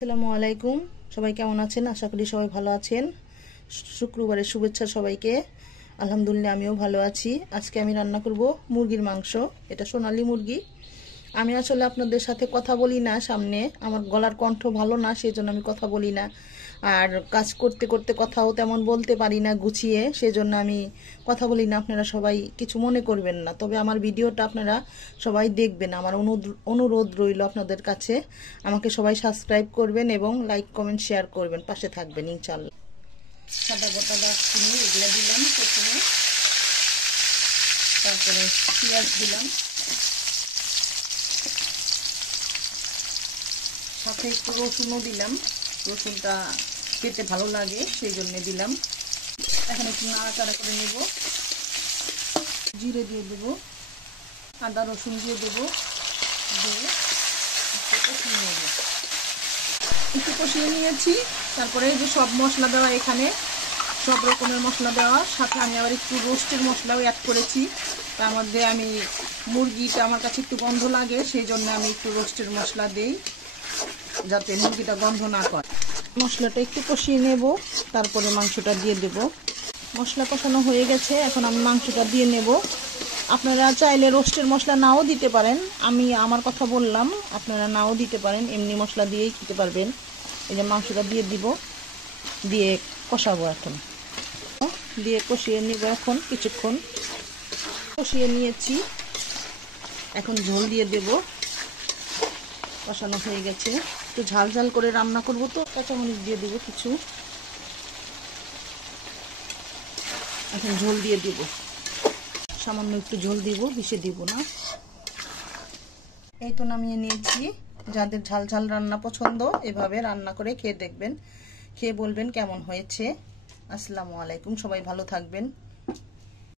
আসসালামু আলাইকুম। সবাই কেমন আছেন? আশা করি সবাই ভালো আছেন। শুক্রবারের শুভেচ্ছা সবাইকে। আলহামদুলিল্লাহ আমিও ভালো আছি। আজকে আমি রান্না করব মুরগির মাংস। এটা সোনালী মুরগি। আমি আসলে আপনাদের সাথে কথা বলি না, সামনে আমার গলার কণ্ঠ ভালো না, সেই জন্য আমি কথা বলি না। আর কাজ করতে করতে কথাও তেমন বলতে পারি না গুছিয়ে, সেজন্য আমি কথা বলি না। আপনারা সবাই কিছু মনে করবেন না, তবে আমার ভিডিওটা আপনারা সবাই দেখবেন। আমার অনুরোধ রইল আপনাদের কাছে, আমাকে সবাই সাবস্ক্রাইব করবেন এবং লাইক কমেন্ট শেয়ার করবেন, পাশে থাকবেন ইনশাল্লাহ। সাদা গোটা দারচিনি এগুলো দিলাম প্রথমে, তারপরে পেঁয়াজ দিলাম, সাথে একটু রসুনও দিলাম। রসুনটা খেতে ভালো লাগে সেই জন্য দিলাম। এখন একটু নাড়াচাড়া করে নেব। জিরে দিয়ে দেব, আদা রসুন দিয়ে দেবো, দিয়ে একটু কষিয়ে নিয়েছি। তারপরে এই যে সব মশলা দেওয়া, এখানে সব রকমের মশলা দেওয়া, সাথে আমি আবার একটু রোস্টের মশলাও অ্যাড করেছি। তার মধ্যে আমি মুরগিটা আমার কাছে একটু গন্ধ লাগে, সেই জন্য আমি একটু রোস্টের মশলা দিই, যাতে মুরগিটা গন্ধ না করে। মশলাটা একটু কষিয়ে নেব, তারপরে মাংসটা দিয়ে দেব। মশলা কষানো হয়ে গেছে, এখন আমি মাংসটা দিয়ে নেব। আপনারা চাইলে রোস্টের মশলা নাও দিতে পারেন, আমি আমার কথা বললাম, আপনারা নাও দিতে পারেন, এমনি মশলা দিয়েই খেতে পারবেন। এই যে মাংসটা দিয়ে দিব, দিয়ে কষাবো। এখন দিয়ে কষিয়ে নেব, এখন কিছুক্ষণ কষিয়ে নিয়েছি। এখন ঝোল দিয়ে দেব। কষানো হয়ে গেছে, একটু ঝাল ঝাল করে রান্না করব, তো কাঁচামরিচ দিয়ে দেবো কিছু। এখন ঝোল দিয়ে দেব, সামান্য একটু ঝোল দিব, বেশি দিব না। এই তো নামিয়ে নিয়েছি। যাদের ঝাল ঝাল রান্না পছন্দ, এভাবে রান্না করে খেয়ে দেখবেন, খেয়ে বলবেন কেমন হয়েছে। আসসালামু আলাইকুম, সবাই ভালো থাকবেন।